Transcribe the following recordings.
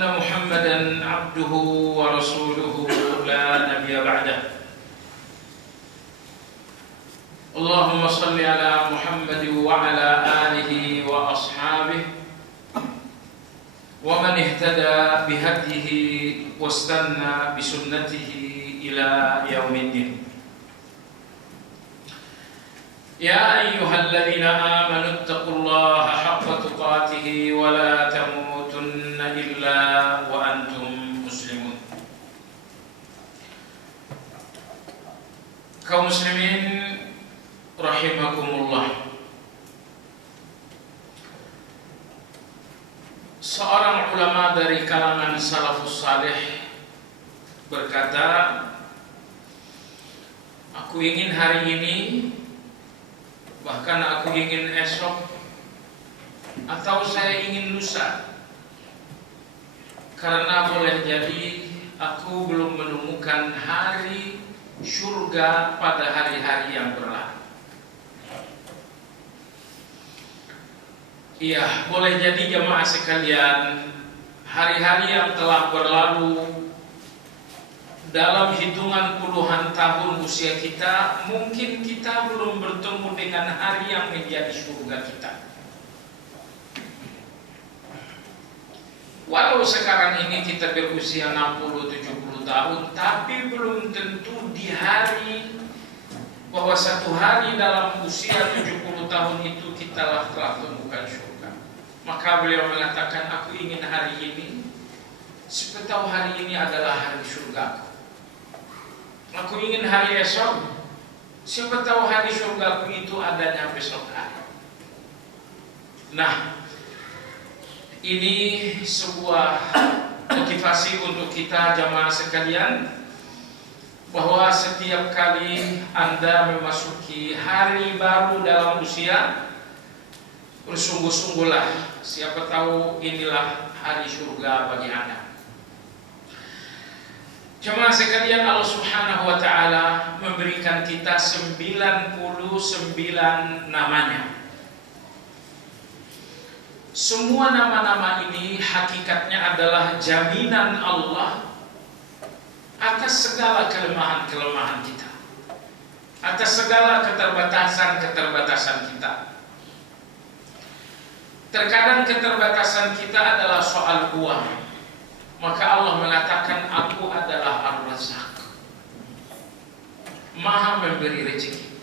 أن محمدا عبده ورسوله لا نبي بعده. اللهم صل على محمد وعلى آله وأصحابه ومن اهتدى بهديه واستنى بسنته إلى يوم الدين. يا أيها الذين آمنوا اتقوا الله حق تقاته ولا تموتن إلا وأنتم مسلمون. Kaum muslimin rahimakumullah. Seorang ulama dari kalangan salafus saleh berkata, aku ingin hari ini, bahkan aku ingin esok, atau saya ingin lusa, karena boleh jadi aku belum menemukan hari surga pada hari-hari yang berlalu. Iya, boleh jadi jemaah sekalian, hari-hari yang telah berlalu dalam hitungan puluhan tahun usia kita, mungkin kita belum bertemu dengan hari yang menjadi surga kita. Walau sekarang ini kita berusia 60-70 tahun, tapi belum tentu di hari bahwa satu hari dalam usia 70 tahun itu kita telah temukan surga. Maka beliau mengatakan, aku ingin hari ini, siapa tahu hari ini adalah hari surgaku. Aku ingin hari esok, siapa tahu hari surgaku itu adanya besok hari. Nah, ini sebuah motivasi untuk kita jamaah sekalian, bahwa setiap kali Anda memasuki hari baru dalam usia, bersungguh-sungguhlah, siapa tahu inilah hari surga bagi Anda. Jemaah sekalian, Allah Subhanahu wa Ta'ala memberikan kita 99 namanya. Semua nama-nama ini hakikatnya adalah jaminan Allah atas segala kelemahan-kelemahan kita, atas segala keterbatasan-keterbatasan kita. Terkadang keterbatasan kita adalah soal uang, maka Allah mengatakan, aku adalah Ar-Razzaq, Maha memberi rezeki.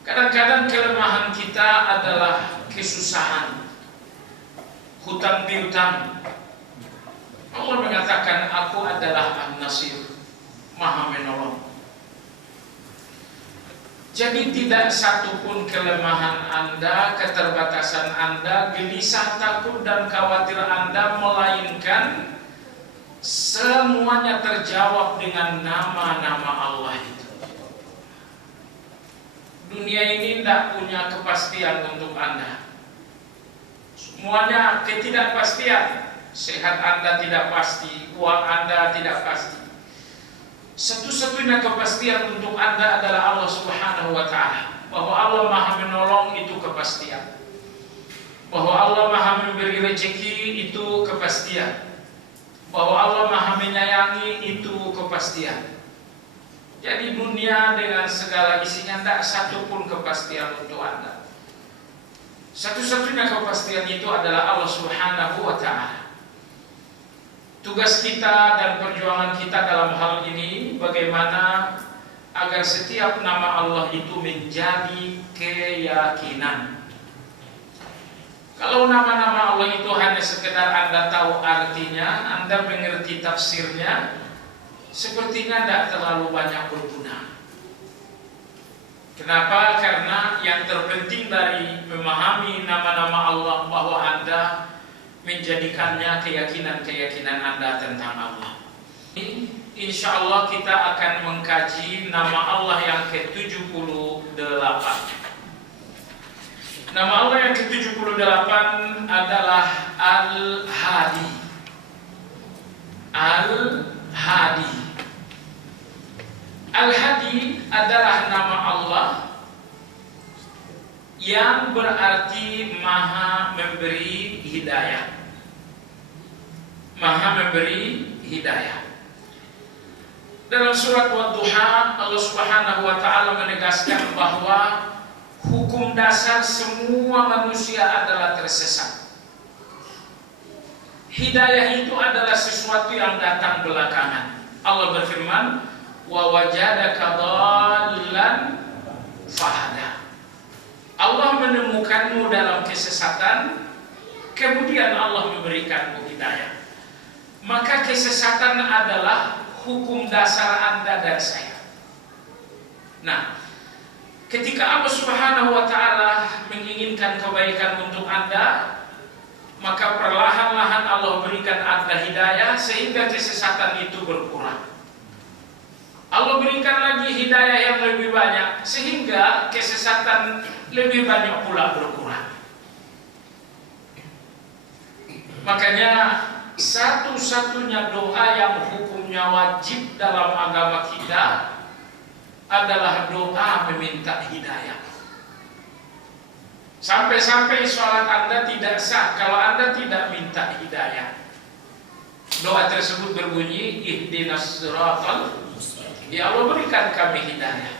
Kadang-kadang kelemahan kita adalah kesusahan, hutang piutang. Allah mengatakan, aku adalah An-Nasir, Maha menolong. Jadi tidak satupun kelemahan Anda, keterbatasan Anda, gelisah, takut dan khawatir Anda, melainkan semuanya terjawab dengan nama-nama Allah itu. Dunia ini tidak punya kepastian untuk Anda. Semuanya ketidakpastian. Sehat Anda tidak pasti, uang Anda tidak pasti. Satu-satunya kepastian untuk Anda adalah Allah Subhanahu wa Ta'ala. Bahwa Allah Maha menolong, itu kepastian. Bahwa Allah Maha memberi rezeki, itu kepastian. Bahwa Allah Maha menyayangi, itu kepastian. Jadi dunia dengan segala isinya tidak satupun kepastian untuk Anda. Satu-satunya kepastian itu adalah Allah Subhanahu wa Ta'ala. Tugas kita dan perjuangan kita dalam hal ini, bagaimana agar setiap nama Allah itu menjadi keyakinan. Kalau nama-nama Allah itu hanya sekedar Anda tahu artinya, Anda mengerti tafsirnya, sepertinya tidak terlalu banyak berguna. Kenapa? Karena yang terpenting dari memahami nama-nama Allah, bahwa Anda menjadikannya keyakinan-keyakinan Anda tentang Allah. Insya Allah kita akan mengkaji nama Allah yang ke-78. Nama Allah yang ke-78 adalah Al-Hadi. Al-Hadi. Al-Hadi adalah nama Allah yang berarti Maha memberi hidayah. Maha memberi hidayah. Dalam surat Wadduha, Allah Subhanahu wa taala menegaskan bahwa hukum dasar semua manusia adalah tersesat. Hidayah itu adalah sesuatu yang datang belakangan. Allah berfirman, "Wa wajadaka dhallan fahada." Allah menemukanmu dalam kesesatan, kemudian Allah memberikanmu hidayah. Maka kesesatan adalah hukum dasar Anda dan saya. Nah, ketika Allah Subhanahu wa taala menginginkan kebaikan untuk Anda, maka perlahan-lahan Allah berikan Anda hidayah sehingga kesesatan itu berkurang. Allah berikan lagi hidayah yang lebih banyak sehingga kesesatan lebih banyak pula berkurang. Makanya satu-satunya doa yang hukumnya wajib dalam agama kita adalah doa meminta hidayah. Sampai-sampai sholat Anda tidak sah kalau Anda tidak minta hidayah. Doa tersebut berbunyi, ihdinas siratal, ya Allah berikan kami hidayah.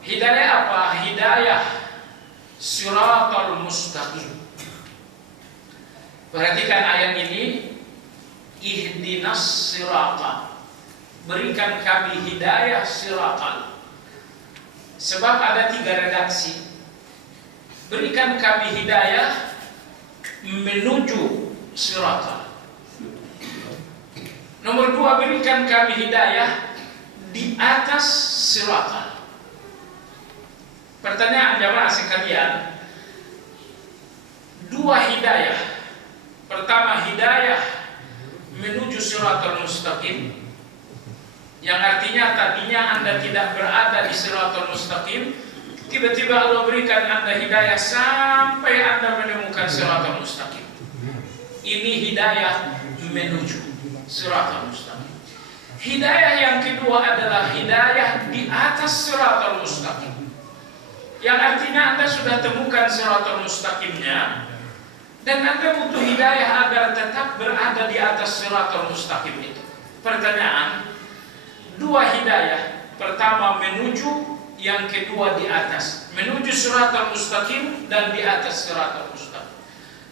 Hidayah apa? Hidayah siratal mustaqim. Perhatikan ayat ini, ihdinas siratal, berikan kami hidayah siratal. Sebab ada 3 redaksi. Berikan kami hidayah menuju siratal. Nomor 2, berikan kami hidayah di atas siratal. Pertanyaan jamaah sekalian, 2 hidayah. Pertama, hidayah menuju siratal mustaqim, yang artinya tadinya Anda tidak berada di siratal mustaqim, tiba-tiba Allah berikan Anda hidayah sampai Anda menemukan siratal mustaqim. Ini hidayah menuju siratal mustaqim. Hidayah yang kedua adalah hidayah di atas siratal mustaqim, yang artinya Anda sudah temukan siratal mustaqimnya, dan Anda butuh hidayah agar tetap berada di atas siratal mustaqim itu. Pertanyaan, 2 hidayah. Pertama menuju, yang kedua di atas. Menuju siratal mustaqim dan di atas siratal mustaqim.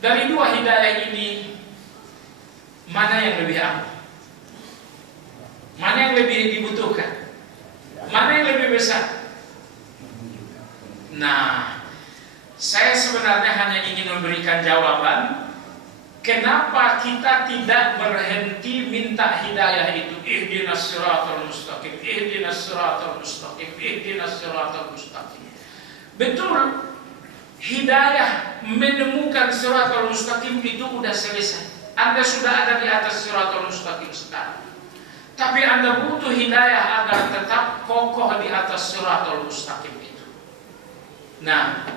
Dari 2 hidayah ini, mana yang lebih ampuh? Mana yang lebih dibutuhkan? Mana yang lebih besar? Nah, saya sebenarnya hanya ingin memberikan jawaban kenapa kita tidak berhenti minta hidayah itu. Ihdinas siratal mustaqim, ihdinas siratal mustaqim, ihdinas siratal mustaqim. Betul, hidayah menemukan siratal mustaqim itu sudah selesai. Anda sudah ada di atas siratal mustaqim sekarang. Tapi Anda butuh hidayah agar tetap kokoh di atas siratal mustaqim itu. Nah,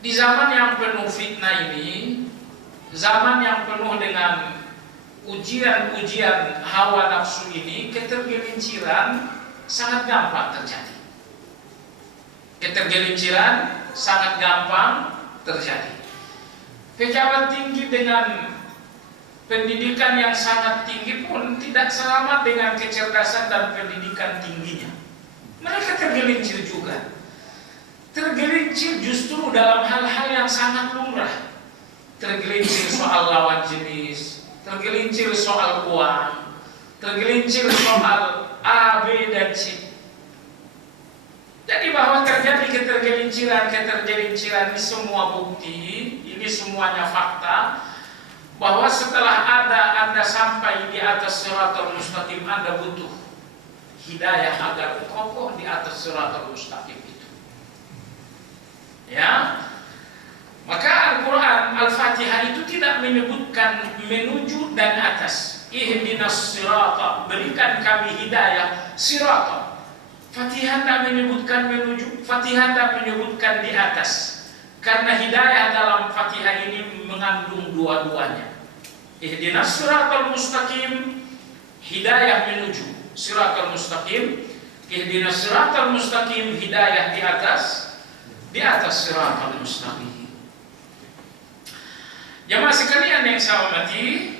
di zaman yang penuh fitnah ini, zaman yang penuh dengan ujian-ujian hawa nafsu ini, ketergelinciran sangat gampang terjadi. Ketergelinciran sangat gampang terjadi. Pejabat tinggi dengan pendidikan yang sangat tinggi pun tidak selamat dengan kecerdasan dan pendidikan tingginya. Mereka tergelincir juga. Tergelincir justru dalam hal-hal yang sangat lumrah. Tergelincir soal lawan jenis, tergelincir soal uang, tergelincir soal A, B, dan C. Jadi bahwa terjadi ketergelinciran ini semua bukti, ini semuanya fakta, bahwa setelah Anda sampai di atas siratal mustaqim, Anda butuh hidayah agar kokoh di atas siratal mustaqim itu. Ya, maka Al-Quran Al-Fatihah itu tidak menyebutkan menuju dan atas. Ihdinas sirata, berikan kami hidayah sirata. Fatihah tidak menyebutkan menuju, Fatihah tidak menyebutkan di atas. Karena hidayah dalam Fatihah ini mengandung dua-duanya. Ihdinas siratal mustaqim, hidayah menuju siratal mustaqim. Ihdinas siratal mustaqim, hidayah di atas siratal mustaqim. Jamaah sekalian yang saya hormati,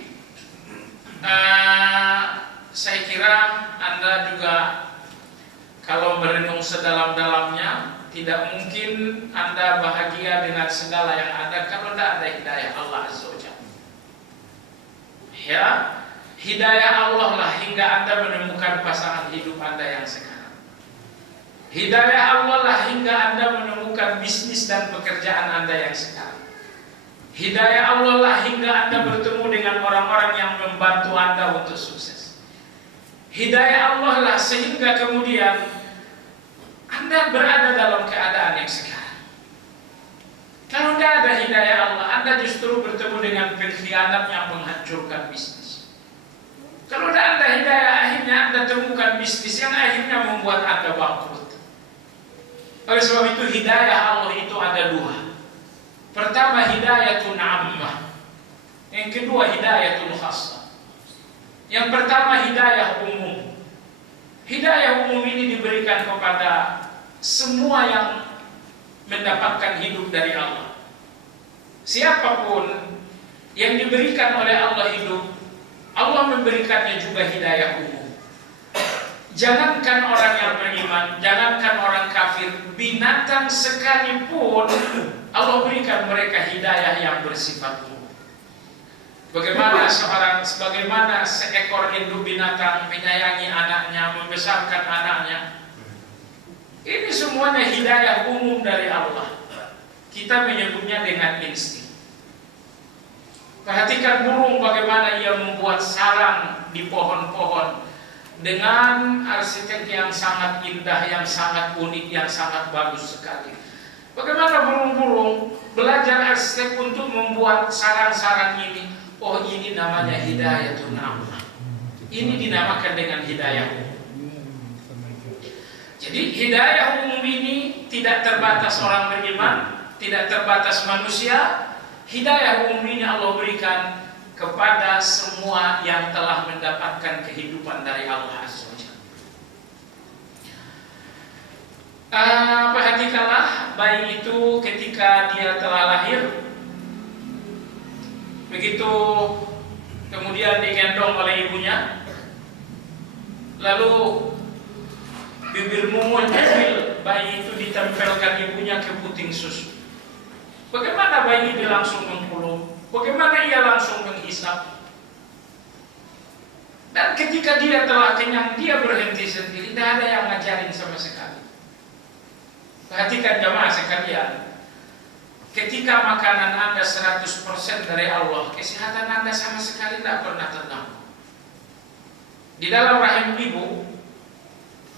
Saya kira Anda juga kalau merenung sedalam-dalamnya, tidak mungkin Anda bahagia dengan segala yang ada kalau tidak ada hidayah Allah Azza wa Jalla. Ya, hidayah Allah lah hingga Anda menemukan pasangan hidup Anda yang sekarang. Hidayah Allah lah hingga Anda menemukan bisnis dan pekerjaan Anda yang sekarang. Hidayah Allah lah hingga Anda bertemu dengan orang-orang yang membantu Anda untuk sukses. Hidayah Allah lah sehingga kemudian Anda berada dalam keadaan yang sekarang. Kalau tidak ada hidayah Allah, Anda justru bertemu dengan pengkhianat yang menghancurkan bisnis. Kalau tidak ada hidayah, akhirnya Anda temukan bisnis yang akhirnya membuat Anda bangkrut. Oleh sebab itu hidayah Allah itu ada dua. Pertama hidayatun ammah, yang kedua hidayatun khassah. Yang pertama hidayah umum. Hidayah umum ini diberikan kepada semua yang mendapatkan hidup dari Allah. Siapapun yang diberikan oleh Allah hidup, Allah memberikannya juga hidayah umum. Jangankan orang yang beriman, jangankan orang kafir, binatang sekalipun Allah berikan mereka hidayah yang bersifat umum. Sebagaimana seekor induk binatang menyayangi anaknya, membesarkan anaknya. Ini semuanya hidayah umum dari Allah. Kita menyebutnya dengan insting. Perhatikan burung bagaimana ia membuat sarang di pohon-pohon dengan arsitek yang sangat indah, yang sangat unik, yang sangat bagus sekali. Bagaimana burung-burung belajar arsitek untuk membuat sarang-sarang ini. Oh, ini namanya hidayatun ammah. Ini dinamakan dengan hidayah umum. Jadi hidayah umum ini tidak terbatas orang beriman, tidak terbatas manusia. Hidayah umum ini Allah berikan kepada semua yang telah mendapatkan kehidupan dari Allah Azza wa Jalla. Perhatikanlah bayi itu ketika dia telah lahir, begitu kemudian digendong oleh ibunya, lalu bibir mumul kecil bayi itu ditempelkan ibunya ke puting susu. Bagaimana bayi ini langsung mengkulum? Bagaimana ia langsung menghisap? Dan ketika dia telah kenyang, dia berhenti sendiri. Tidak ada yang ngajarin sama sekali. Perhatikan jamaah sekalian, ketika makanan Anda 100% dari Allah, kesehatan Anda sama sekali tidak pernah terganggu. Di dalam rahim ibu,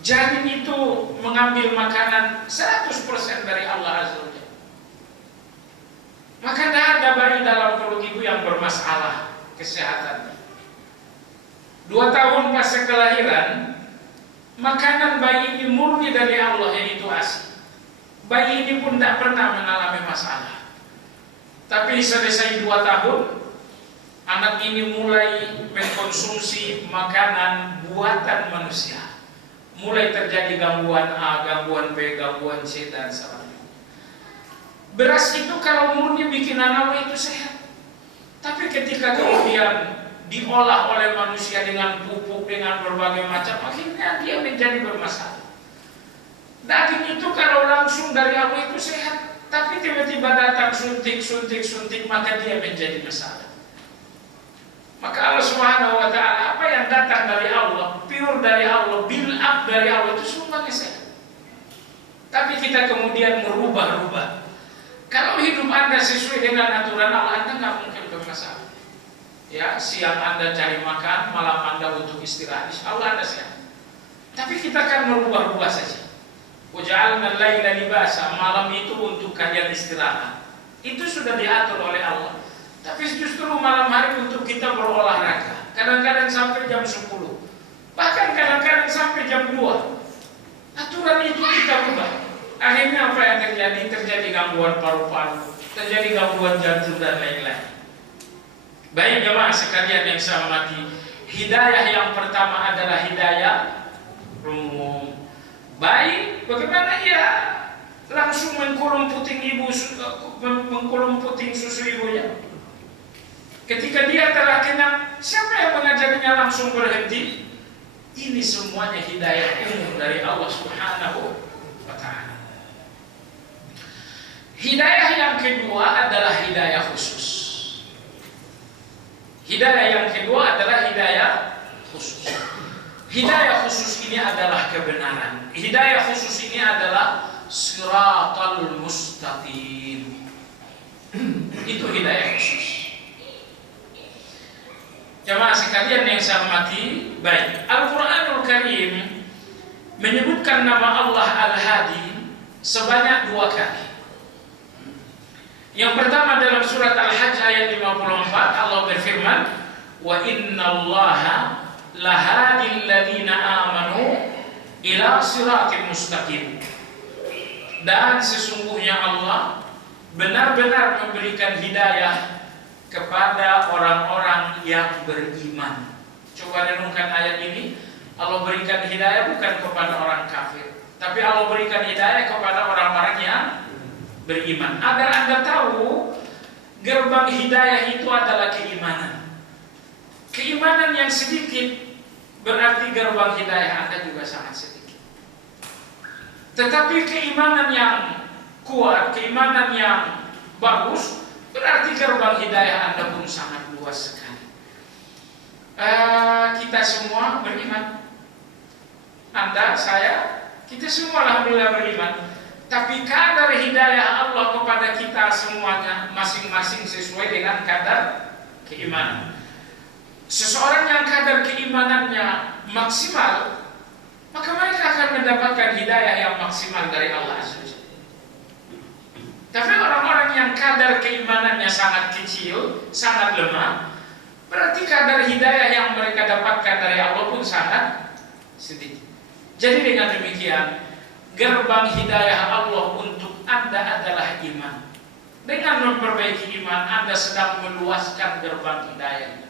janin itu mengambil makanan 100% dari Allah Azza wa Jalla. Maka tidak ada bayi dalam perut ibu yang bermasalah kesehatannya. 2 tahun pasca kelahiran, makanan bayi ini murni dari Allah, yaitu ASI. Bayi ini pun tidak pernah mengalami masalah. Tapi selesai 2 tahun, anak ini mulai mengkonsumsi makanan buatan manusia. Mulai terjadi gangguan A, gangguan B, gangguan C, dan sebagainya. Beras itu kalau murni bikinan Allah itu sehat. Tapi ketika kemudian diolah oleh manusia dengan pupuk, dengan berbagai macam, akhirnya dia menjadi bermasalah. Daging itu kalau langsung dari Allah itu sehat, tapi tiba-tiba datang suntik, maka dia menjadi masalah. Maka Allah Subhanahu wa Ta'ala, apa yang datang dari Allah, pure dari Allah, build up dari Allah, itu semuanya sehat. Tapi kita kemudian merubah-rubah. Kalau hidup Anda sesuai dengan aturan Allah, Anda nggak mungkin bermasalah. Ya, siang Anda cari makan, malam Anda untuk istirahat, insya Allah Anda sehat. Tapi kita kan merubah-rubah saja. Waja'alna al-laila libasa, malam itu untuk kalian istirahat. Itu sudah diatur oleh Allah. Tapi justru malam hari untuk kita berolahraga. Kadang-kadang sampai jam 10. Bahkan kadang-kadang sampai jam 2. Aturan itu kita ubah. Akhirnya apa yang terjadi? Terjadi gangguan paru-paru, terjadi gangguan jantung dan lain-lain. Baik jemaah sekalian yang saya hormati, hidayah yang pertama adalah hidayah umum. Baik, bagaimana ia langsung mengkulum puting susu ibunya? Ketika dia telah kenal, siapa yang mengajarinya langsung berhenti? Ini semuanya hidayah umum dari Allah Subhanahu wa ta'ala. Hidayah yang kedua adalah hidayah khusus. Hidayah yang kedua adalah hidayah khusus. Hidayah khusus ini adalah kebenaran. Hidayah khusus ini adalah siratal mustaqim. Itu hidayah khusus. Jamaah sekalian yang saya hormati, baik, Al-Quranul Karim menyebutkan nama Allah Al-Hadi sebanyak 2 kali. Yang pertama dalam surat Al-Hajj ayat 54, Allah berfirman, "Wa innallaha lahadil ladzina amanu ila siratil mustaqim." Dan sesungguhnya Allah benar-benar memberikan hidayah kepada orang-orang yang beriman. Coba renungkan ayat ini. Allah berikan hidayah bukan kepada orang kafir, tapi Allah berikan hidayah kepada orang-orang yang beriman. Agar Anda tahu, gerbang hidayah itu adalah keimanan. Keimanan yang sedikit berarti gerbang hidayah Anda juga sangat sedikit. Tetapi keimanan yang kuat, keimanan yang bagus, berarti gerbang hidayah Anda pun sangat luas sekali. Kita semua beriman. Anda, saya, kita semua alhamdulillah beriman. Tapi kadar hidayah Allah kepada kita semuanya masing-masing sesuai dengan kadar keimanan. Seseorang yang kadar keimanannya maksimal, maka mereka akan mendapatkan hidayah yang maksimal dari Allah Azza wa Jalla. Tapi orang-orang yang kadar keimanannya sangat kecil, sangat lemah, berarti kadar hidayah yang mereka dapatkan dari Allah pun sangat sedikit. Jadi dengan demikian, gerbang hidayah Allah untuk Anda adalah iman. Dengan memperbaiki iman, Anda sedang meluaskan gerbang hidayah.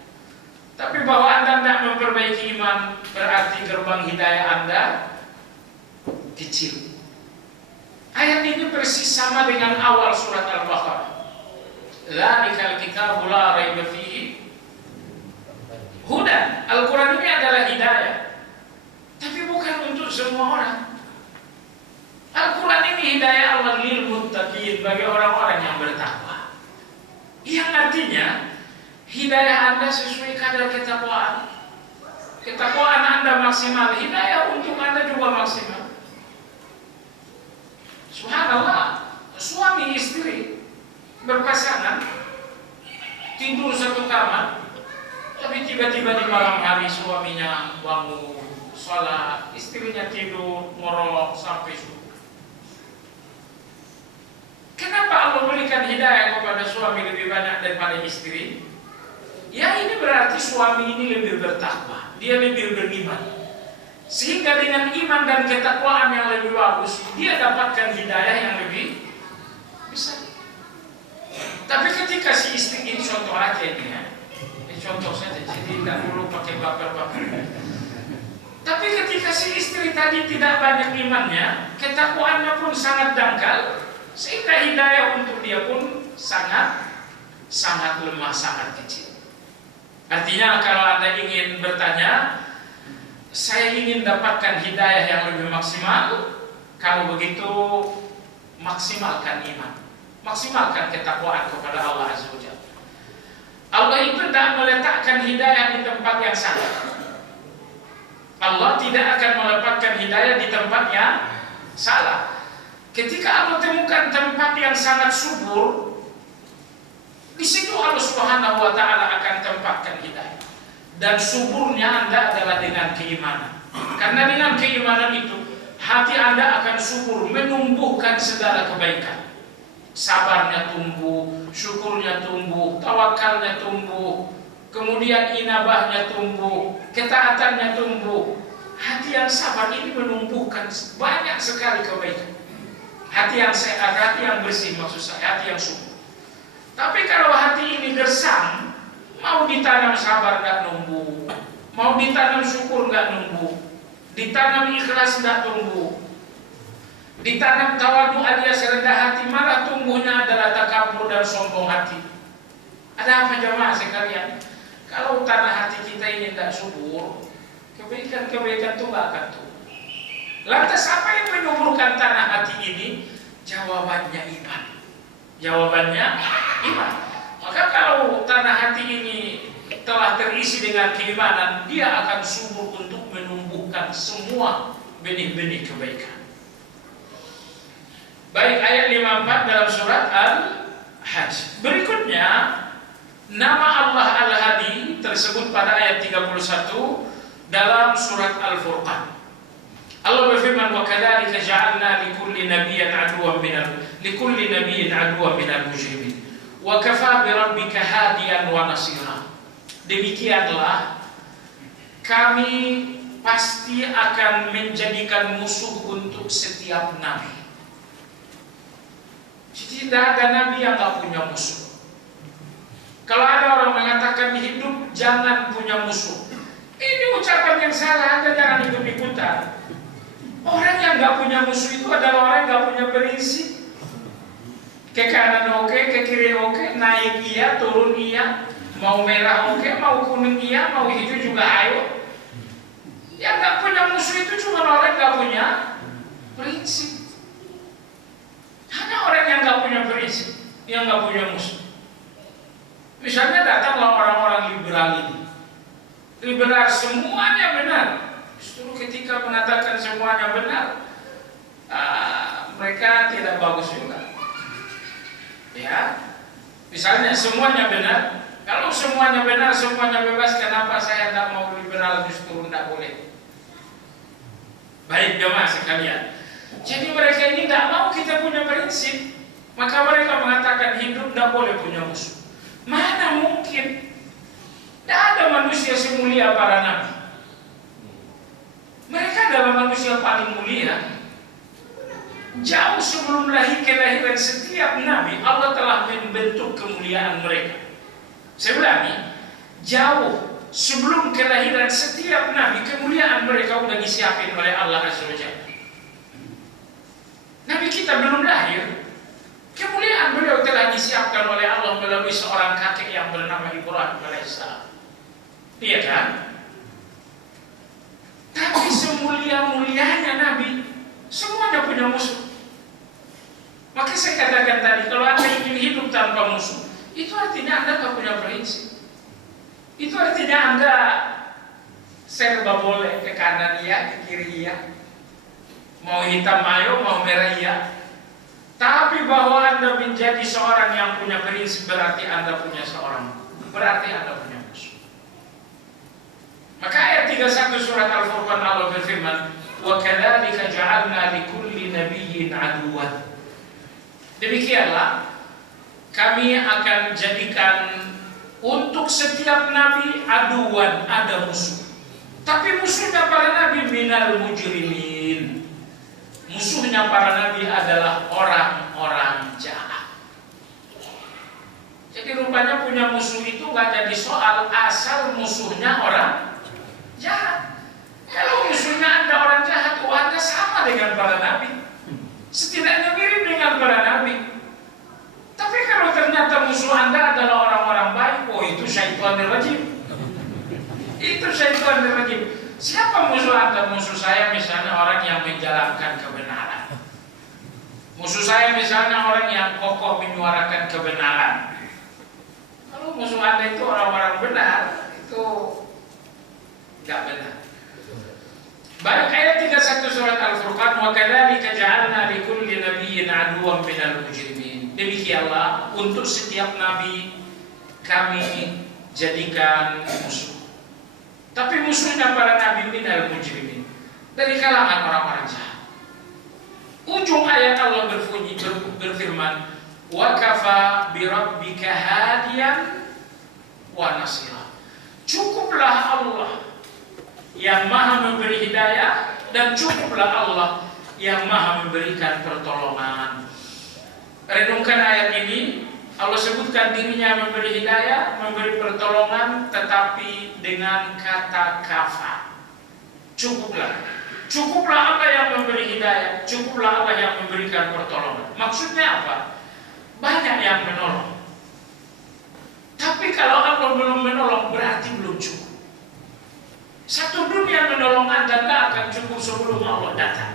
Tapi bahwa Anda tidak memperbaiki iman, berarti gerbang hidayah Anda kecil. Ayat ini persis sama dengan awal surat Al-Baqarah. Dzalikal kitabu la raiba fihi hudan. Al-Quran ini adalah hidayah, tapi bukan untuk semua orang. Al-Quran ini hidayah Allah lil muttaqin, bagi orang-orang yang bertakwa. Yang artinya hidayah Anda sesuai kadar ketakwaan. Ketakwaan Anda maksimal, hidayah untuk Anda juga maksimal. Subhanallah, suami istri berpasangan tidur satu kamar, tapi tiba-tiba di malam hari suaminya bangun sholat, istrinya tidur ngorok sampai subuh. Kenapa Allah berikan hidayah kepada suami lebih banyak daripada istri? Ya, ini berarti suami ini lebih bertakwa, dia lebih beriman. Sehingga dengan iman dan ketakwaan yang lebih bagus, dia dapatkan hidayah yang lebih besar. Tapi ketika si istri ini, contoh aja ini ya, contoh saja, jadi tidak perlu pakai baper-baper. Tapi ketika si istri tadi tidak banyak imannya, ketakwaannya pun sangat dangkal, sehingga hidayah untuk dia pun sangat lemah, sangat kecil. Artinya kalau Anda ingin bertanya, saya ingin dapatkan hidayah yang lebih maksimal, kalau begitu maksimalkan iman, maksimalkan ketakwaan kepada Allah Azza wa Jalla. Allah itu tidak meletakkan hidayah di tempat yang salah. Allah tidak akan meletakkan hidayah di tempat yang salah. Ketika Allah temukan tempat yang sangat subur, di situ Allah Subhanahu wa Ta'ala akan tempatkan hidayah. Dan suburnya Anda adalah dengan keimanan. Karena dengan keimanan itu, hati Anda akan subur, menumbuhkan segala kebaikan. Sabarnya tumbuh, syukurnya tumbuh, tawakalnya tumbuh, kemudian inabahnya tumbuh, ketaatannya tumbuh. Hati yang sabar ini menumbuhkan banyak sekali kebaikan. Hati yang sehat, hati yang bersih, maksud saya, hati yang subur. Tapi kalau hati ini gersang, mau ditanam sabar nggak numbuh, mau ditanam syukur nggak numbuh, ditanam ikhlas nggak tumbuh, ditanam tawadu alias rendah hati, malah tumbuhnya adalah takabur dan sombong hati. Ada apa jemaah sekalian? Kalau tanah hati kita ini tidak subur, kebaikan-kebaikan itu nggak akan tumbuh. Lantas apa yang menyuburkan tanah hati ini? Jawabannya iman. Jawabannya iman. Maka kalau tanah hati ini telah terisi dengan keimanan, dia akan subur untuk menumbuhkan semua benih-benih kebaikan. Baik, ayat 54 dalam surat Al-Hajj. Berikutnya, nama Allah Al-Hadi tersebut pada ayat 31 dalam surat Al-Furqan. Allah berfirman, "Wa kadzalika ja'alna likulli nabiyyin aduwwan minal mujrimin wa kafa bi rabbika hadiyan wa nasira." Demikianlah kami pasti akan menjadikan musuh untuk setiap nabi. Jadi tidak ada nabi yang tidak punya musuh. Kalau ada orang mengatakan hidup jangan punya musuh, ini ucapan yang salah. Anda jangan ikut-ikutan. Orang yang nggak punya musuh itu adalah orang yang nggak punya prinsip. Ke kanan oke, ke kiri oke, naik iya, turun iya, mau merah oke, mau kuning iya, mau hijau juga ayo. Yang nggak punya musuh itu cuma orang yang nggak punya prinsip. Hanya orang yang nggak punya prinsip, yang nggak punya musuh. Misalnya datanglah orang-orang liberal ini. Liberal semuanya benar. Justru ketika mengatakan semuanya benar, mereka tidak bagus juga. Ya, misalnya semuanya benar. Kalau semuanya benar, semuanya bebas, kenapa saya tidak mau liberal? Justru tidak boleh. Baik jemaah sekalian. Jadi mereka ini tidak mau kita punya prinsip, maka mereka mengatakan hidup tidak boleh punya musuh. Mana mungkin? Tidak ada manusia semulia para nabi. Mereka adalah manusia paling mulia. Jauh sebelum kelahiran setiap nabi, Allah telah membentuk kemuliaan mereka. Saya ulangi, jauh sebelum kelahiran setiap nabi, kemuliaan mereka sudah disiapin oleh Allah Azza wa Jalla. Nabi kita belum lahir, kemuliaan beliau telah disiapkan oleh Allah melalui seorang kakek yang bernama Ibrahim alaihissalam. Iya kan? Tapi semulia-mulianya Nabi, semuanya punya musuh. Maka saya katakan tadi, kalau Anda ingin hidup tanpa musuh, itu artinya Anda tak punya prinsip. Itu artinya Anda serba boleh, ke kanan iya, ke kiri iya. Mau hitam ayo, mau merah iya. Tapi bahwa Anda menjadi seorang yang punya prinsip, berarti Anda punya musuh. Maka ayat 31 surat Al-Furqan Allah berfirman, "Wa kadzalika ja'alna likulli nabiyyin aduwwan." Demikianlah kami akan jadikan untuk setiap nabi aduwan, ada musuh. Tapi musuhnya para nabi minal mujrimin. Musuhnya para nabi adalah orang-orang jahat. Jadi rupanya punya musuh itu nggak jadi soal, asal musuhnya orang jahat. Kalau musuhnya Anda orang jahat, Anda sama dengan para nabi. Setidaknya mirip dengan para nabi. Tapi kalau ternyata musuh Anda adalah orang-orang baik, itu syaitanir rajim. Itu syaitanir rajim. Siapa musuh Anda? Musuh saya misalnya orang yang menjalankan kebenaran. Musuh saya misalnya orang yang kokoh menyuarakan kebenaran. Kalau musuh Anda itu orang-orang benar, itu tidak benar. Baik, ayat 31 surat Al-Furqan, "Wa kadzalika ja'alna likulli nabiyyin aduwwan minal mujrimin." Demikianlah untuk setiap nabi kami jadikan musuh. Tapi musuhnya para nabi minal mujrimin, dari kalangan orang-orang jahat. Ujung ayat Allah berfirman, "Wa kafa bi rabbika hadiyan wa nasira." Cukuplah Allah yang maha memberi hidayah, dan cukuplah Allah yang maha memberikan pertolongan. Renungkan ayat ini. Allah sebutkan dirinya memberi hidayah, memberi pertolongan, tetapi dengan kata kafa. Cukuplah. Cukuplah Allah yang memberi hidayah, cukuplah Allah yang memberikan pertolongan. Maksudnya apa? Banyak yang menolong. Tapi kalau Allah belum menolong, berarti belum cukup. Satu dunia menolong Anda tidak akan cukup sebelum Allah datang.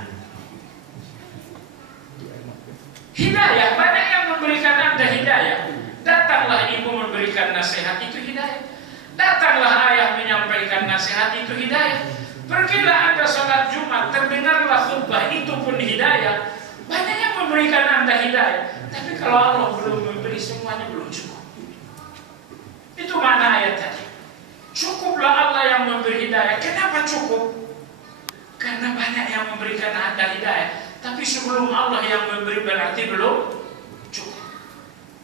Hidayah, banyak yang memberikan Anda hidayah. Datanglah ibu memberikan nasihat, itu hidayah. Datanglah ayah menyampaikan nasihat, itu hidayah. Pergilah Anda sholat Jumat, terdengarlah khutbah, itu pun hidayah. Banyak yang memberikan Anda hidayah. Tapi kalau Allah belum memberi, semuanya belum cukup. Itu makna ayat tadi. Cukuplah Allah yang memberi hidayah. Kenapa cukup? Karena banyak yang memberikan Anda hidayah. Tapi sebelum Allah yang memberi berarti belum cukup.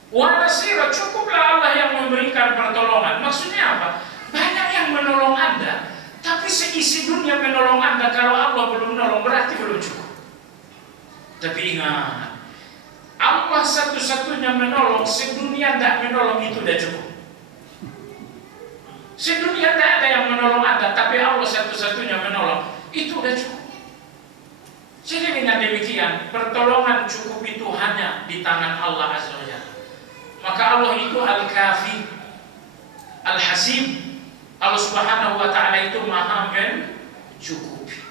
Wa nasira, cukuplah Allah yang memberikan pertolongan. Maksudnya apa? Banyak yang menolong Anda, tapi seisi dunia menolong Anda. Kalau Allah belum menolong berarti belum cukup. Tapi ingat, Allah satu-satunya menolong. Sedunia tidak menolong, itu sudah cukup. Sedunia tidak ada yang menolong Anda, tapi Allah satu-satunya menolong, itu sudah cukup. Jadi dengan demikian, pertolongan cukup itu hanya di tangan Allah Azza wa Jalla. Maka Allah itu Al-Kafi, Al-Hasib. Allah Subhanahu wa Ta'ala itu Maha mencukupi.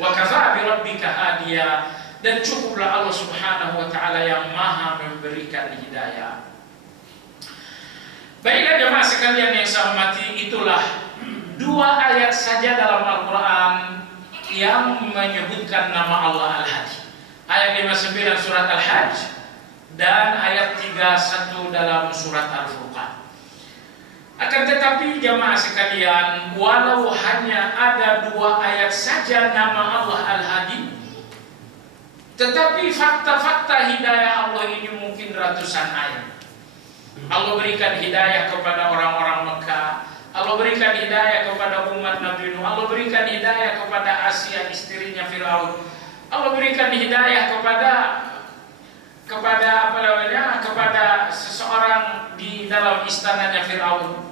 Wa kafa bi rabbika hadiya, dan cukuplah Allah Subhanahu wa Ta'ala yang Maha memberikan hidayah. Baiklah jemaah sekalian yang saya hormati, itulah dua ayat saja dalam Al-Quran yang menyebutkan nama Allah Al-Hadi. Ayat 59 surat Al-Hajj dan ayat 31 dalam surat Al-Furqan. Akan tetapi jemaah sekalian, walau hanya ada dua ayat saja nama Allah Al-Hadi, tetapi fakta-fakta hidayah Allah ini mungkin ratusan ayat. Allah berikan hidayah kepada orang-orang Mekah, Allah berikan hidayah kepada umat Nabi Nuh, Allah berikan hidayah kepada Asia istrinya Firaun, Allah berikan hidayah kepada seseorang di dalam istananya Firaun.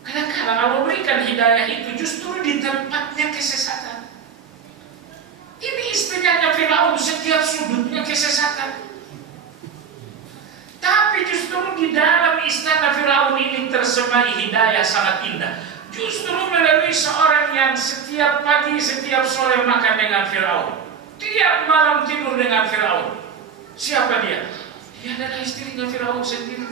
Kadang-kadang Allah berikan hidayah itu justru di tempatnya kesesatan. Ini istrinya Firaun, setiap sudutnya kesesatan. Tapi justru di dalam istana Firaun ini tersemai hidayah sangat indah. Justru melalui seorang yang setiap pagi, setiap sore makan dengan Firaun, tiap malam tidur dengan Firaun. Siapa dia? Dia adalah istrinya Firaun sendiri.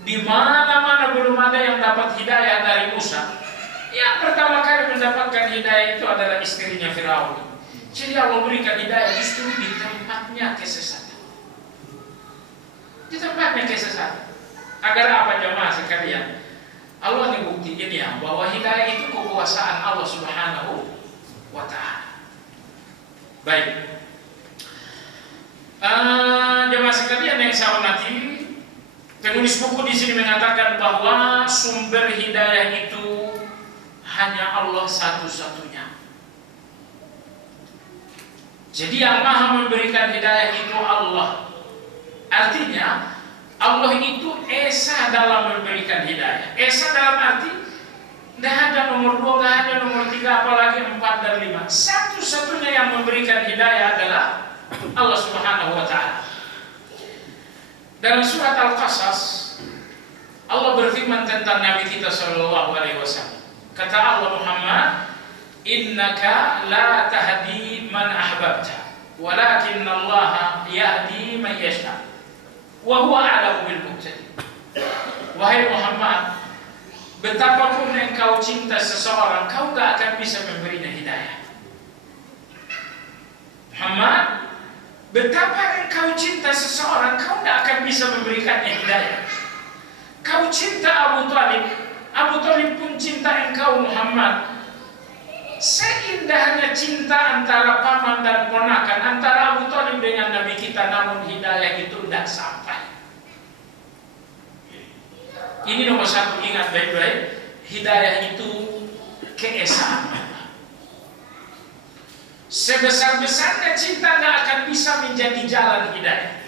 Di mana-mana belum ada yang dapat hidayah dari Musa. Yang pertama kali mendapatkan hidayah itu adalah istrinya Firaun. Jadi Allah berikan hidayah justru di tempatnya kesesatan. Di tempatnya kesesatan. Agar apa jemaah sekalian? Allah membuktikan ya bahwa hidayah itu kekuasaan Allah Subhanahu wa Ta'ala. Baik. Jemaah sekalian yang saya hormati, penulis buku di sini mengatakan bahwa sumber hidayah itu hanya Allah satu-satunya. Jadi yang Maha memberikan hidayah itu Allah. Artinya Allah itu esa dalam memberikan hidayah. Esa dalam arti tidak ada nomor 2, tidak ada nomor 3, apalagi 4 dan 5. Satu-satunya yang memberikan hidayah adalah Allah Subhanahu wa Ta'ala. Dalam surat Al-Qasas Allah berfirman tentang Nabi kita sallallahu alaihi wasallam. Kata Allah, Muhammad, innaka la tahdi man ahbabta, walakin Allah yahdi man yasha. Wa huwa a'lamu bil muhtadin. Wahai Muhammad, betapapun engkau cinta seseorang, kau tak akan bisa memberinya hidayah. Muhammad, betapa engkau cinta seseorang, kau tak akan bisa memberikannya hidayah. Kau cinta Abu Talib, Abu Talib pun cinta engkau Muhammad. Seindahnya cinta antara paman dan ponakan, antara Abu Talib dengan Nabi kita, namun hidayah itu tidak sampai. Ini nomor satu, ingat baik-baik, hidayah itu keesaan. Sebesar-besarnya cinta tidak akan bisa menjadi jalan hidayah.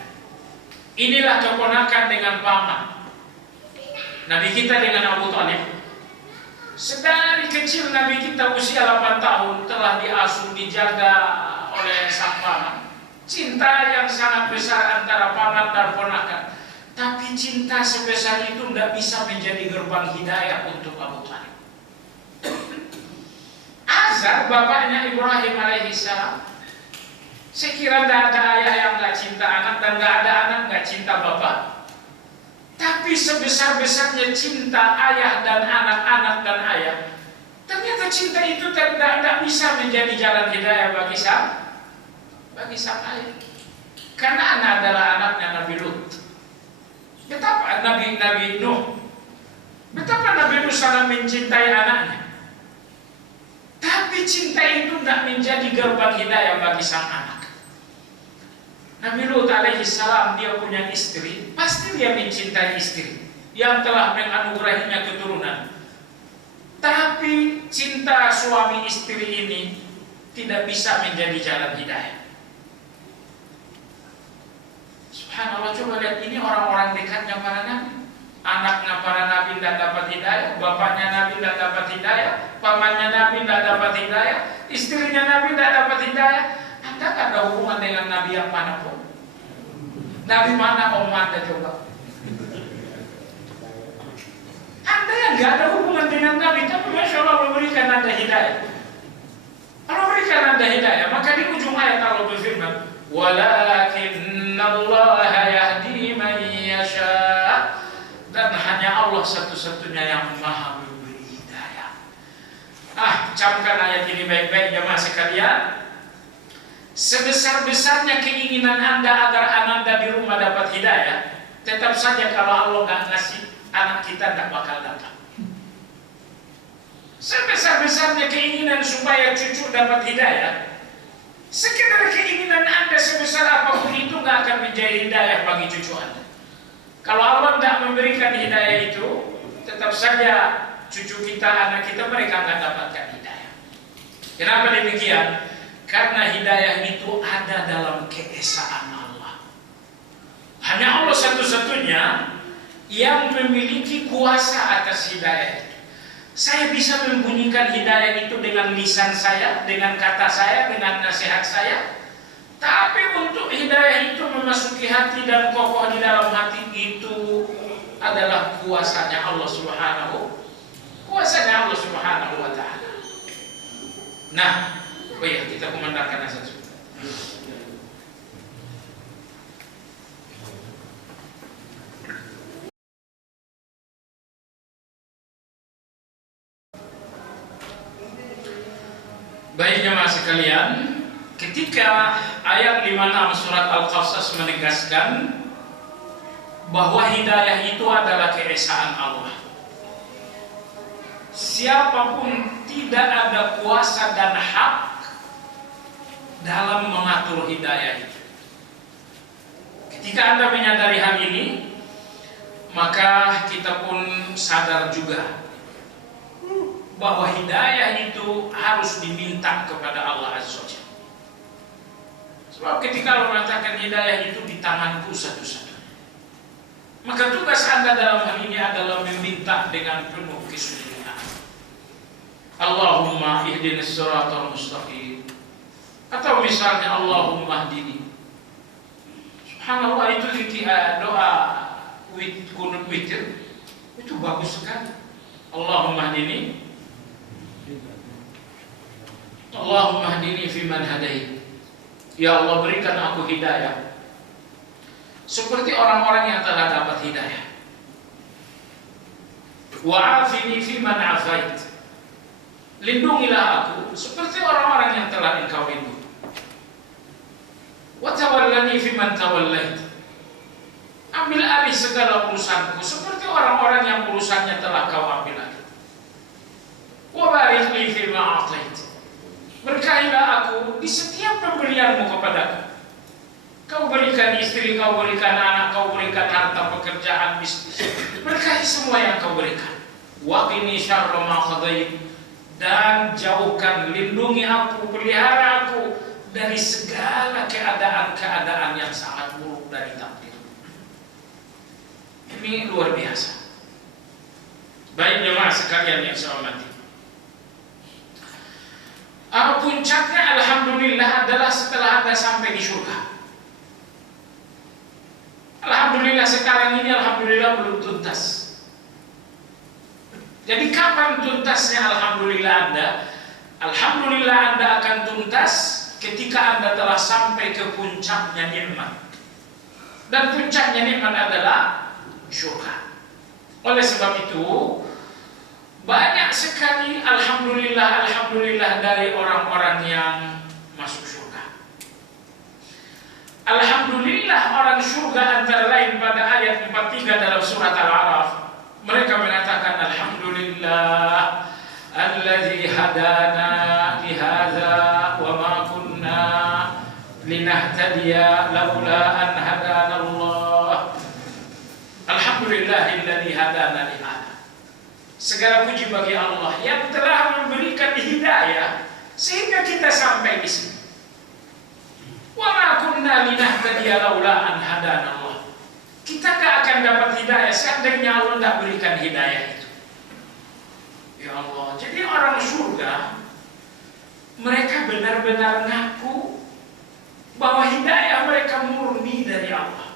Inilah keponakan dengan paman. Nabi kita dengan Abu Talib. Sedari kecil Nabi kita usia 8 tahun telah diasuh, dijaga oleh sang paman. cinta yang sangat besar antara paman dan ponakan. Tapi cinta sebesar itu tidak bisa menjadi gerbang hidayah untuk Abu Thalib. Azar, bapaknya Ibrahim alaihissalam, saya kira tidak ada ayah yang nggak cinta anak, dan nggak ada anak nggak cinta bapak. Tapi sebesar-besarnya cinta ayah dan anak-anak dan ayah, ternyata cinta itu tidak bisa menjadi jalan hidayah bagi sang ayah. Karena anak adalah anaknya Nabi Lut. Betapa Nabi Nuh, betapa Nabi Nuh sangat mencintai anaknya. Tapi cinta itu tidak menjadi gerbang hidayah bagi sang anak. Nabi Lut alaihissalam, dia punya istri, pasti dia mencintai istri yang telah menganugerahinya keturunan. Tapi cinta suami istri ini tidak bisa menjadi jalan hidayah. Subhanallah, coba lihat, ini orang-orang dekatnya para nabi. Anaknya para nabi tidak dapat hidayah, bapaknya nabi tidak dapat hidayah, pamannya nabi tidak dapat hidayah, istrinya nabi tidak dapat hidayah. Anda tidak ada hubungan dengan nabi yang mana pun. Nabi mana om Anda coba? Anda yang tidak ada hubungan dengan nabi, tapi Masya Allah memberikan Anda hidayah. Allah berikan Anda hidayah, maka di ujung ayat Allah berfirman, walakinnallaha yahdi man yasha, dan hanya Allah satu-satunya yang maha memberi hidayah. Camkan ayat ini baik-baik jemaah sekalian. Sebesar-besarnya keinginan Anda agar Anda di rumah dapat hidayah, tetap saja kalau Allah nggak ngasih, anak kita tidak bakal dapat. Sebesar-besarnya keinginan supaya cucu dapat hidayah, sekedar keinginan Anda sebesar apapun itu nggak akan menjadi hidayah bagi cucu Anda. Kalau Allah tidak memberikan hidayah itu, tetap saja cucu kita, anak kita, mereka akan dapatkan hidayah. Kenapa demikian? Karena hidayah itu ada dalam keesaan Allah. Hanya Allah satu-satunya yang memiliki kuasa atas hidayah itu. Saya bisa membunyikan hidayah itu dengan lisan saya, dengan kata saya, dengan nasihat saya. Tapi untuk hidayah itu memasuki hati dan kokoh di dalam hati, itu adalah kuasanya Allah Subhanahu wa Ta'ala. Nah, kita kumandangkan azan sebentar. Baik jemaah sekalian, ketika ayat 56 surat Al-Qasas menegaskan bahwa hidayah itu adalah keesaan Allah, siapapun tidak ada kuasa dan hak dalam mengatur hidayah itu. Ketika Anda menyadari hal ini, maka kita pun sadar juga bahwa hidayah itu harus diminta kepada Allah Azza wa Jalla. Sebab ketika Allah mengatakan hidayah itu di tanganku satu-satunya, maka tugas Anda dalam hal ini adalah meminta dengan penuh kesungguhan. Allahumma ihdinas siratal mustaqim, atau misalnya Allahumma hdini. Subhanallah, itu doa kunut witir itu bagus sekali. Allahumma hdini, Allahumma hdini fiman hadait. Ya Allah, berikan aku hidayah seperti orang-orang yang telah dapat hidayah. Wa'afini fiman afait. Lindungilah aku seperti orang-orang yang telah Engkau lindungi. Wa tawallani fiman tawallait. Ambil alih segala urusanku seperti orang-orang yang urusannya telah Kau ambil alih. Wa barik li fima atait. Berkailah aku di setiap pemberianmu kepadaku. Kau berikan istri, Kau berikan anak, Kau berikan harta, pekerjaan, bisnis. Berkahi semua yang Kau berikan. Wa qini syarra ma qadait. Dan jauhkan, lindungi aku, pelihara aku dari segala keadaan-keadaan yang sangat buruk dari takdir. Ini luar biasa. Baik jemaah sekalian yang saya hormati, puncaknya alhamdulillah adalah setelah Anda sampai di surga. Alhamdulillah sekarang ini alhamdulillah belum tuntas. Jadi kapan tuntasnya alhamdulillah Anda? Alhamdulillah Anda akan tuntas ketika Anda telah sampai ke puncaknya nikmat. Dan puncaknya nikmat adalah syurga. Oleh sebab itu, banyak sekali alhamdulillah dari orang-orang yang masuk surga. Alhamdulillah orang surga antara lain pada ayat 43 dalam surat Al-A'raf. Mereka mengatakan alhamdulillah alladzi hadana lihadza wa ma kunna linahtadiya laula an hadana Allah. Alhamdulillahilladzi hadana lihadza. Segala puji bagi Allah yang telah memberikan hidayah sehingga kita sampai di sini. Wa ma kunna linahtadiya laula an hadana Allah. Kita gak akan dapat hidayah seandainya Allah tidak berikan hidayah itu. Ya Allah, jadi orang surga mereka benar-benar ngaku bahwa hidayah mereka murni dari Allah.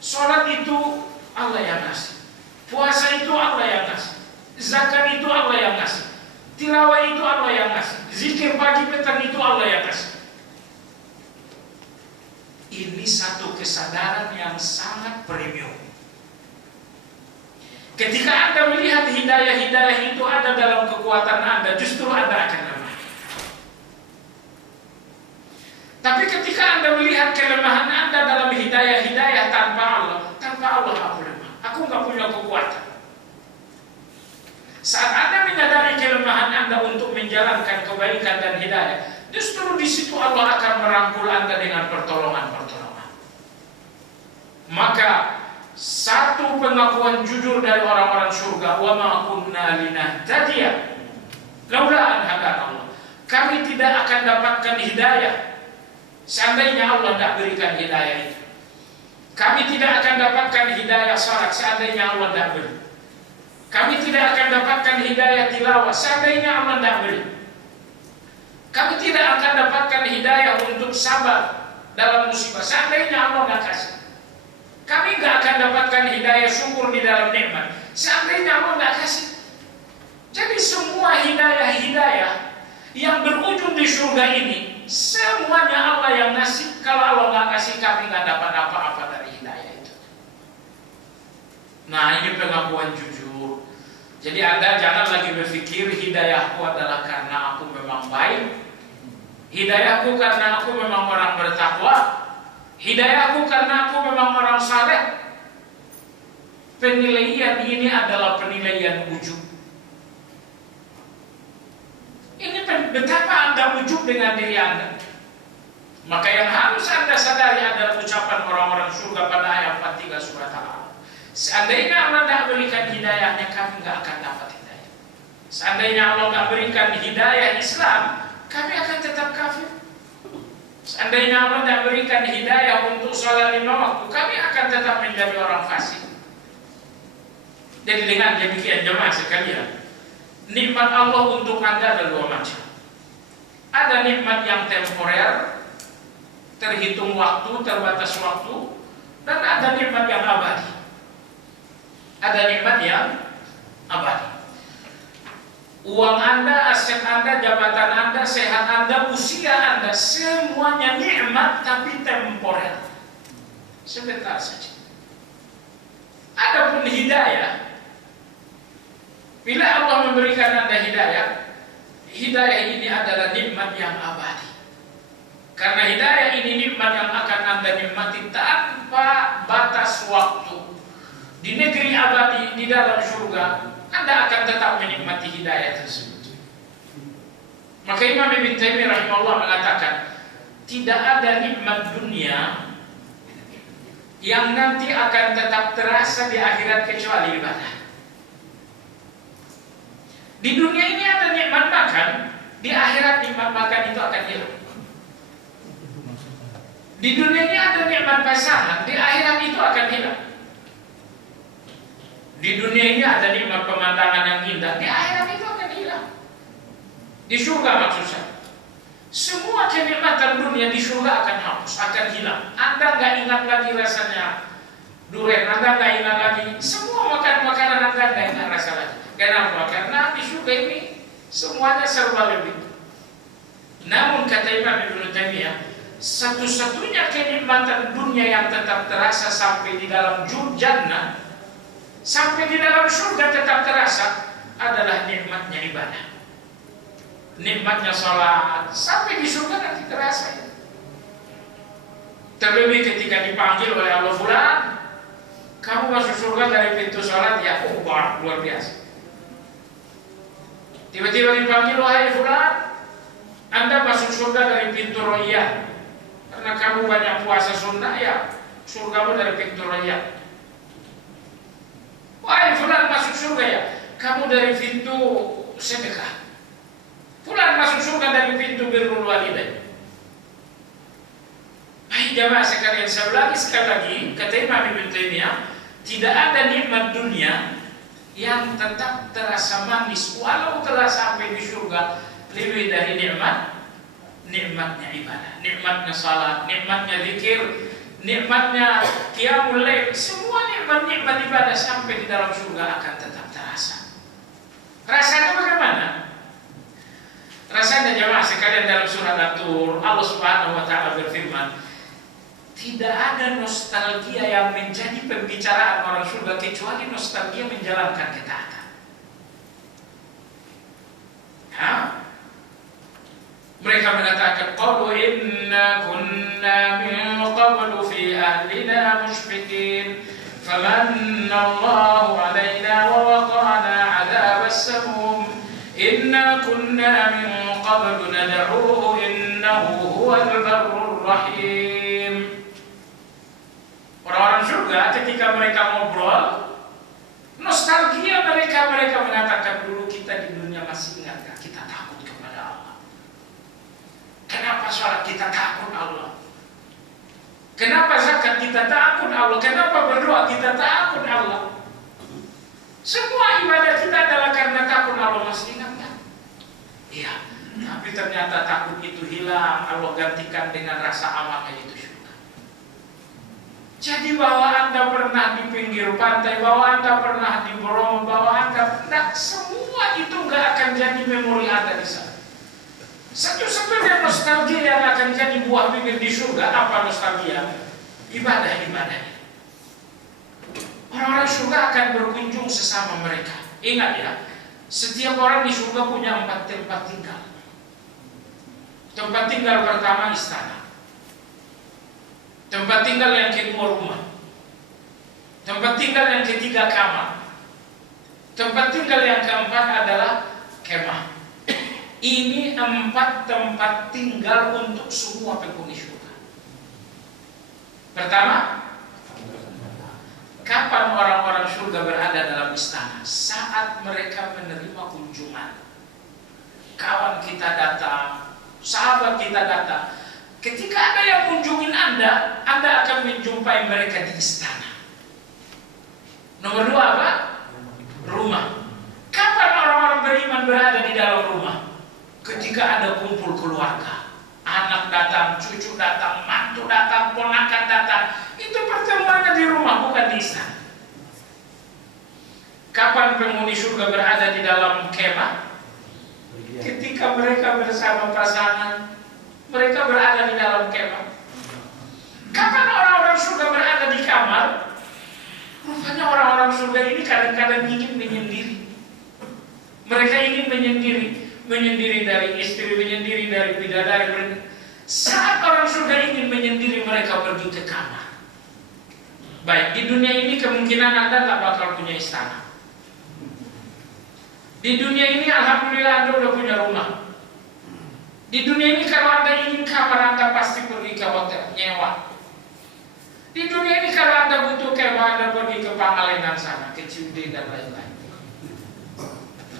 Sholat itu Allah yang ngasih, puasa itu Allah yang ngasih, zakat itu Allah yang ngasih, tilawah itu Allah yang ngasih, zikir pagi petang itu Allah yang ngasih. Ini satu kesadaran yang sangat premium. Ketika Anda melihat hidayah-hidayah itu ada dalam kekuatan Anda, justru Anda akan lemah. Tapi ketika Anda melihat kelemahan Anda dalam hidayah-hidayah tanpa Allah aku lemah. Aku nggak punya kekuatan. Saat Anda menyadari kelemahan Anda untuk menjalankan kebaikan dan hidayah, justru di situ Allah akan merangkul Anda dengan pertolongan-pertolongan. Maka satu pengakuan jujur dari orang-orang surga, wa ma kunna linahtadiya laula an hadana Allah. Kami tidak akan dapatkan hidayah seandainya Allah tidak berikan hidayah itu. Kami tidak akan dapatkan hidayah salat seandainya Allah tidak beri. Kami tidak akan dapatkan hidayah tilawah seandainya Allah tidak beri. Kami tidak akan dapatkan hidayah untuk sabar dalam musibah seandainya Allah tidak kasih. Kami tidak akan dapatkan hidayah syukur di dalam nikmat seandainya Allah tidak kasih. Jadi semua hidayah-hidayah yang berujung di surga ini semuanya Allah yang ngasih. Kalau Allah nggak kasih, kami nggak dapat apa-apa dari hidayah itu. Nah, ini pengakuan jujur. Jadi Anda jangan lagi berpikir hidayahku adalah karena aku memang baik, hidayahku karena aku memang orang bertakwa, hidayahku karena aku memang orang saleh. Penilaian ini adalah penilaian ujub. Ini betapa Anda ujub dengan diri Anda. Maka yang harus Anda sadari adalah ucapan orang-orang surga pada ayat 43 surat Al-A'raf. Seandainya Allah tidak berikan hidayahnya, kami tidak akan dapat hidayah. Seandainya Allah tidak berikan hidayah Islam, kami akan tetap kafir. Seandainya Allah tidak berikan hidayah untuk sholat 5 waktu, kami akan tetap menjadi orang fasik. Jadi dengan demikian jemaah sekalian, nikmat Allah untuk Anda ada dua macam. Ada nikmat yang temporer, terhitung waktu, terbatas waktu, dan ada nikmat yang abadi. Ada nikmat yang abadi. Uang Anda, aset Anda, jabatan Anda, sehat Anda, usia Anda, semuanya nikmat tapi temporer. Sebentar saja. Adapun hidayah, bila Allah memberikan Anda hidayah, hidayah ini adalah nikmat yang abadi. Karena hidayah ini nikmat yang akan Anda nikmati tanpa batas waktu. Di negeri abadi, di dalam surga, Anda akan tetap menikmati hidayah tersebut. Maka Imam Ibn Taimiyah rahimahullah mengatakan, tidak ada nikmat dunia yang nanti akan tetap terasa di akhirat kecuali ibadah. Di dunia ini ada nikmat makan, di akhirat nikmat makan itu akan hilang. Di dunia ini ada nikmat pasangan, di akhirat itu akan hilang. Di dunia ini ada nikmat pemandangan yang indah, di akhirat itu akan hilang. Di surga maksud saya. Semua kenikmatan dunia di surga akan hapus, akan hilang. Anda nggak ingat lagi rasanya durian Anda nggak ingat lagi, semua makan makanan Anda nggak ingat rasa lagi. Kenapa? Karena di surga ini semuanya serba lebih. Namun kata Imam Ibnu Taimiyah, satu-satunya kenikmatan dunia yang tetap terasa sampai di dalam jannah, sampai di dalam surga tetap terasa adalah nikmatnya ibadah. Nikmatnya sholat sampai di surga nanti terasa ya. Terlebih ketika dipanggil oleh Allah, fulan, kamu masuk surga dari pintu sholat ya, wah luar biasa. Tiba-tiba dipanggil, wahai fulan, Anda masuk surga dari pintu royah. Karena kamu banyak puasa sunnah ya, surgamu dari pintu royah. Wahai fulan masuk surga ya, kamu dari pintu sedekah. Fulan masuk surga dari pintu birrul walidain. Hai jamaah sekalian, sekali lagi kata Imam Ibnu Taimiyah, tidak ada nikmat dunia yang tetap terasa manis walau telah sampai di surga lebih dari nikmatnya ibadah, nikmatnya salat, nikmatnya zikir, nikmatnya qiyamul lail. Semua nikmat ibadah sampai di dalam surga akan tetap terasa. Rasanya bagaimana? Rasanya jamaah sekalian, dalam surah At-Tur Allah Subhanahu wa taala berfirman, tidak ada nostalgia yang menjadi pembicaraan orang surga kecuali nostalgia menjalankan ketaatan. Mereka mengatakan, qalu inna kunna min qablu fi ahlina mushfiqin famanna Allahu alaina wa waqana 'adzabas samum inna kunna min qablu nad'uhu innahu huwal barrur rahim. Orang-orang surga ketika mereka ngobrol, nostalgia mereka mengatakan, dulu kita di dunia masih ingat kita takut kepada Allah. Kenapa sholat kita takut Allah? Kenapa zakat kita takut Allah? Kenapa berdoa kita takut Allah? Semua ibadah kita adalah karena takut Allah. Masih ingat kan? Iya. Tapi ternyata takut itu hilang, Allah gantikan dengan rasa aman itu. Jadi bahwa Anda pernah di pinggir pantai, bahwa Anda pernah di Bromo, bahwa Anda pernah, semua itu nggak akan jadi memori Anda di sana. Satu-satunya nostalgia yang akan jadi buah bibir di surga, apa nostalgia? Ibadah-ibadah. Orang-orang surga akan berkunjung sesama mereka. Ingat ya, setiap orang di surga punya 4 tempat tinggal. Tempat tinggal pertama istana. Tempat tinggal yang kedua rumah. Tempat tinggal yang ketiga kamar. Tempat tinggal yang keempat adalah kemah. Ini 4 tempat tinggal untuk semua penghuni surga. Pertama, kapan orang-orang surga berada dalam istana? Saat mereka menerima kunjungan. Kawan kita datang, sahabat kita datang. Ketika ada yang kunjungin Anda akan menjumpai mereka di istana. Nomor 2 apa? Rumah. Kapan orang-orang beriman berada di dalam rumah? Ketika ada kumpul keluarga. Anak datang, cucu datang, mantu datang, ponakan datang. Itu pertemuannya di rumah, bukan di istana. Kapan penghuni surga berada di dalam kemah? Ketika mereka bersama pasangan, mereka berada di dalam kemah. Kapan orang-orang surga berada di kamar? Rupanya orang-orang surga ini kadang-kadang ingin menyendiri. Mereka ingin menyendiri dari istri, menyendiri dari bidadari. Saat orang surga ingin menyendiri, mereka pergi ke kamar. Baik, di dunia ini kemungkinan Anda tak bakal punya istana. Di dunia ini alhamdulillah Anda udah punya rumah. Di dunia ini kalau Anda ingin kamar, Anda pasti pergi ke hotel, nyewa. Di dunia ini kalau Anda butuh kemah, Anda pergi ke Pangalengan sana, ke Ciude dan lain-lain.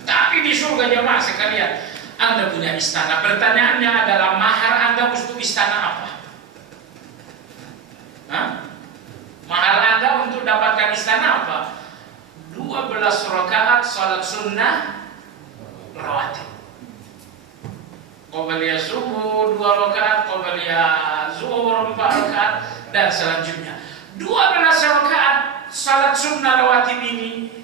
Tapi di surga jemaah sekalian, Anda punya istana. Pertanyaannya adalah, mahar Anda untuk istana apa? Mahar Anda untuk dapatkan istana apa? 12 rakaat salat sunnah rawatib. Qobliyah subuh 2 rakaat, qobliyah zuhur 4 rakaat, dan selanjutnya 12 rakaat salat sunnah rawatib ini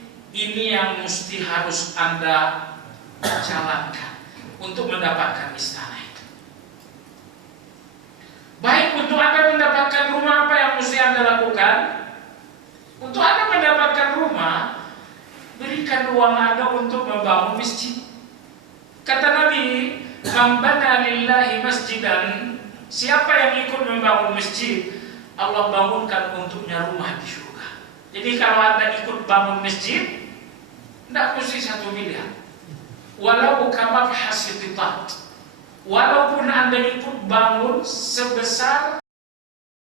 yang mesti harus Anda jalankan untuk mendapatkan istana itu. Baik, untuk Anda mendapatkan rumah, apa yang mesti Anda lakukan? Untuk Anda mendapatkan rumah, berikan uang Anda untuk membangun masjid. Kata Nabi, "Man bana lillahi masjidan," siapa yang ikut membangun masjid, Allah bangunkan untuknya rumah di surga. Jadi kalau Anda ikut bangun masjid, tidak mesti 1 miliar. Walau kamar hasititat, walaupun Anda ikut bangun sebesar